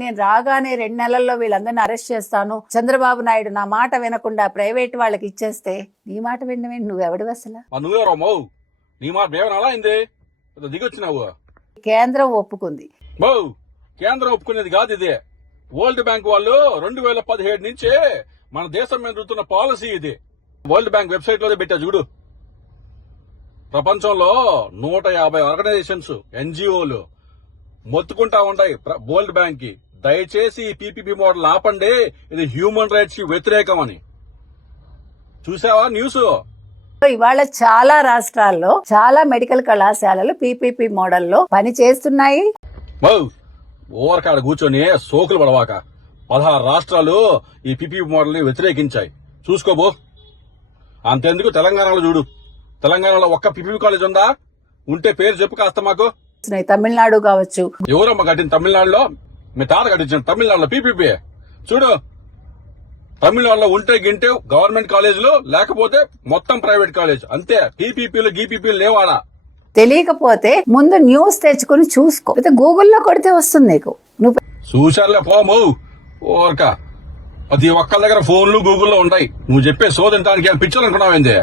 నేను రాగానే 2 నెలల్లో వీళ్ళందరినీ అరెస్ట్ చేస్తాను, చంద్రబాబు నాయుడు నా మాట వినకుండా ప్రైవేట్ వాళ్ళకి ఇచ్చేస్తే నీ మాట వినవేంటి? నువ్వెవడు అసలు? నువ్వెవరో నీ మాట ఏమన్నా అయింది? దిగొచ్చినావు. కేంద్రం ఒప్పుకుంది. కేంద్రం ఒప్పుకునేది కాదు ఇది. వరల్డ్ బ్యాంక్ వాళ్ళు 2017 నుంచి మన దేశం మీద జరుగుతున్న పాలసీ ఇది. వరల్డ్ బ్యాంక్ వెబ్సైట్ లో పెట్టా చూడు. ప్రపంచంలో 150 ఆర్గనైజేషన్స్, ఎన్జిఓలు మొత్తుకుంటా ఉంటాయి వరల్డ్ బ్యాంక్ కి, దయచేసి ఈ పీపీపీ మోడల్ ఆపండి, ఇది హ్యూమన్ రైట్స్ కి వ్యతిరేకం అని. చూసావా న్యూస్? ఇవాళ చాలా రాష్ట్రాల్లో చాలా మెడికల్ కళాశాలలు పీపీపీ మోడల్లో పని చేస్తున్నాయి. ఓవర్కాడ కూర్చొని సోకులు పడవాక 16 రాష్ట్రాలు ఈ పీపీపీ మోడల్ ని వ్యతిరేకించాయి. చూసుకోబో. అంతెందుకు తెలంగాణలో చూడు. తెలంగాణలో ఒక్క పీపీపీ కాలేజ్ ఉందా? ఉంటే పేరు చెప్పు కాస్త మాకు. తమిళనాడు కావచ్చు. ఎవరమ్మా కట్టిన తమిళనాడులో? మీ తాత కట్టించిన తమిళనాడులో పీపీపీ చూడు. తమిళనాడులో ఉంటే గింటే గవర్నమెంట్ కాలేజీలు, లేకపోతే మొత్తం ప్రైవేట్ కాలేజ్ అంతే. పీపీపీలు గీపీపీలు లేవాడా? తెలియకపోతే ముందు న్యూస్ తెచ్చుకుని చూసుకో, గూగుల్లో కొడితే వస్తుంది నీకు. నువ్వు చూసారులే పోము. ఓర్క ప్రతి ఒక్కరి దగ్గర ఫోన్లు గూగుల్లో ఉంటాయి. నువ్వు చెప్పే సోదించడానికి పిచ్చలు అనుకున్నావేంది?